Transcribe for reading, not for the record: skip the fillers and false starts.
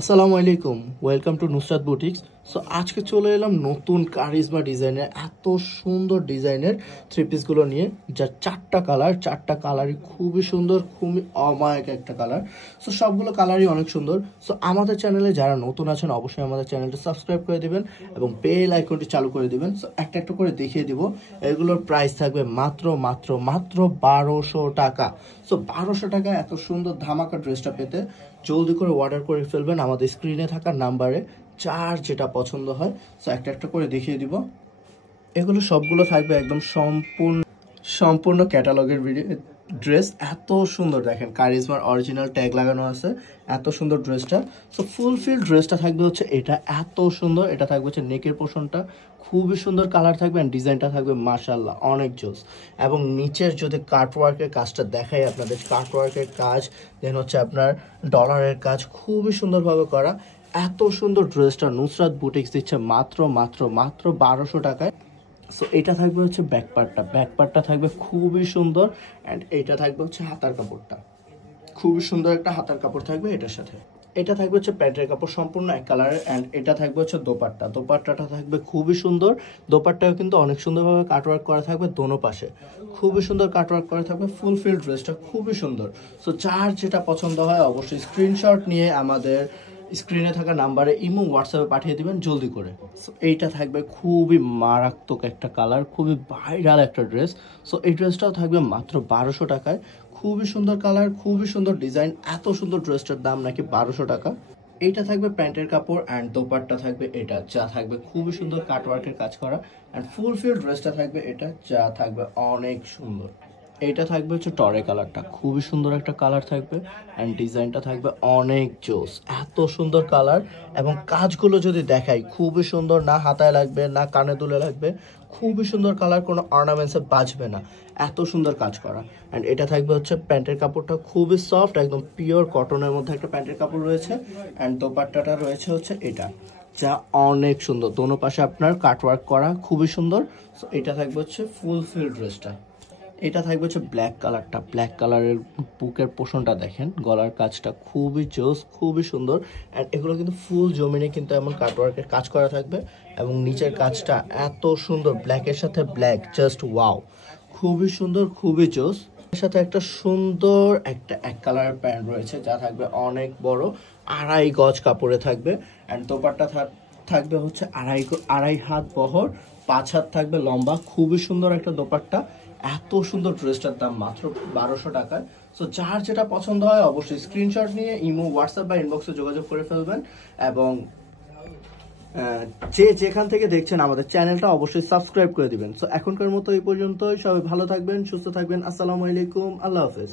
আসসালামু আলাইকুম, welcome to Nusrat boutiques. So আজকে চলে এলাম নতুন কারিজমা ডিজাইনের এত সুন্দর ডিজাইনের থ্রি পিসগুলো নিয়ে, যার চারটা কালারই খুবই সুন্দর, খুবই অমায়িক একটা কালার। সো সবগুলো কালারই অনেক সুন্দর। সো আমাদের চ্যানেলে যারা নতুন আছেন অবশ্যই আমাদের চ্যানেলটা সাবস্ক্রাইব করে দিবেন এবং বেল আইকনটি চালু করে দিবেন। সো একটা একটা করে দেখিয়ে দিব। এগুলোর প্রাইস থাকবে মাত্র 1200 টাকা। সো 1200 টাকা এত সুন্দর ধামাকা ড্রেসটা পেতে জলদি করে অর্ডার করে ফেলবেন আমাদের স্ক্রিনে থাকা নাম্বারে, যার যেটা পছন্দ হয়। সো একটা একটা করে দেখিয়ে দিব। এগুলো সবগুলো থাকবে একদম সম্পূর্ণ ক্যাটালগের ড্রেস। এত সুন্দর, দেখেন কারিজমার অরিজিনাল ট্যাগ লাগানো আছে, এত সুন্দর ড্রেসটা। সো ফুলফিল ড্রেসটা থাকবে হচ্ছে এটা, এত সুন্দর। এটা থাকবে হচ্ছে নেকের পোর্শনটা খুবই সুন্দর কালার থাকবে, অ্যান্ড ডিজাইনটা থাকবে মাশাআল্লাহ অনেক জোস। এবং নিচের যদি কাটওয়ার্কের কাজটা দেখাই আপনাদের, কাটওয়ার্কের কাজ দেন হচ্ছে আপনার ডলারের কাজ খুবই সুন্দরভাবে করা। এত সুন্দর ড্রেসটা নুসরাত বুটিক্স দিচ্ছে মাত্র 1200 টাকায়। সো এটা থাকবে হচ্ছে ব্যাকপার্টটা থাকবে খুবই সুন্দর, অ্যান্ড এটা থাকবে হচ্ছে হাতার কাপড়টা, খুবই সুন্দর একটা হাতার কাপড় থাকবে এটার সাথে। এটা থাকবে হচ্ছে প্যান্টের কাপড় সম্পূর্ণ এক কালারের, অ্যান্ড এটা থাকবে হচ্ছে দোপাট্টাটা থাকবে খুবই সুন্দর। দোপাট্টাও কিন্তু অনেক সুন্দরভাবে কাটওয়ার্ক করা থাকবে দোনো পাশে, খুবই সুন্দর কাটওয়ার্ক করা থাকবে। ফুলফিল ড্রেসটা খুবই সুন্দর। সো যার যেটা পছন্দ হয় অবশ্যই স্ক্রিনশট নিয়ে আমাদের স্ক্রিনে থাকা নাম্বারে ইমো হোয়াটসঅ্যাপে পাঠিয়ে দিবেন জলদি করে। সো এইটা থাকবে খুবই মারাত্মক একটা কালার, খুবই ভাইরাল একটা ড্রেস। সো এই ড্রেসটাও থাকবে মাত্র 1200 টাকায়। খুবই সুন্দর কালার, খুবই সুন্দর ডিজাইন, এত সুন্দর ড্রেসটার দাম নাকি 1200 টাকা। এইটা থাকবে প্যান্টের কাপড়, অ্যান্ড দোপাট্টা থাকবে এটা, যা থাকবে খুবই সুন্দর কাটওয়ার্কের কাজ করা। অ্যান্ড ফুলফিল ড্রেসটা থাকবে এটা, যা থাকবে অনেক সুন্দর। এইটা থাকবে হচ্ছে টরে কালারটা, খুবই সুন্দর একটা কালার থাকবে, অ্যান্ড ডিজাইনটা থাকবে অনেক জোস। এত সুন্দর কালার এবং কাজগুলো যদি দেখাই খুবই সুন্দর, না হাতায় লাগবে না কানে দুলে লাগবে, খুবই সুন্দর কালার, কোনো অর্নামেন্টসে বাজবে না, এত সুন্দর কাজ করা। অ্যান্ড এটা থাকবে হচ্ছে প্যান্টের কাপড়টা খুবই সফট, একদম পিওর কটনের মধ্যে একটা প্যান্টের কাপড় রয়েছে। অ্যান্ড দোপাট্টাটা রয়েছে হচ্ছে এটা, যা অনেক সুন্দর, দোনো পাশে আপনার কাটওয়ার্ক করা খুবই সুন্দর। সো এটা থাকবে হচ্ছে ফুলফিল ড্রেসটা। এটা থাকবে হচ্ছে ব্ল্যাক কালারের বুকের পোষণটা দেখেন, গলার কাজটা খুবই জোস, খুবই সুন্দর। অ্যান্ড এগুলো কিন্তু ফুল জমিনে কিন্তু এমন কাটওয়ার্কের কাজ করা থাকবে, এবং নিচের কাজটা এত সুন্দর, ব্ল্যাকের সাথে ব্ল্যাক, জাস্ট ওয়াও, খুবই সুন্দর, খুবই জোস। এর সাথে একটা সুন্দর একটা এক কালারের প্যান্ট রয়েছে, যা থাকবে অনেক বড়, 2.5 গজ কাপড়ে থাকবে। অ্যান্ড দোপাট্টা থাকবে হচ্ছে আড়াই হাত বহর, 5 হাত থাকবে লম্বা, খুবই সুন্দর একটা দোপাট্টা। এত সুন্দর ড্রেসটার দাম মাত্র 1200 টাকায়। সো যার যেটা পছন্দ হয় অবশ্যই স্ক্রিনশট নিয়ে ইমো, হোয়াটসঅ্যাপ বা ইনবক্সে যোগাযোগ করে ফেলবেন। এবং যে যেখান থেকে দেখছেন আমাদের চ্যানেলটা অবশ্যই সাবস্ক্রাইব করে দিবেন। সো এখনকার মতো এই পর্যন্তই, সবাই ভালো থাকবেন, সুস্থ থাকবেন। আসসালামু আলাইকুম, আল্লাহ হাফেজ।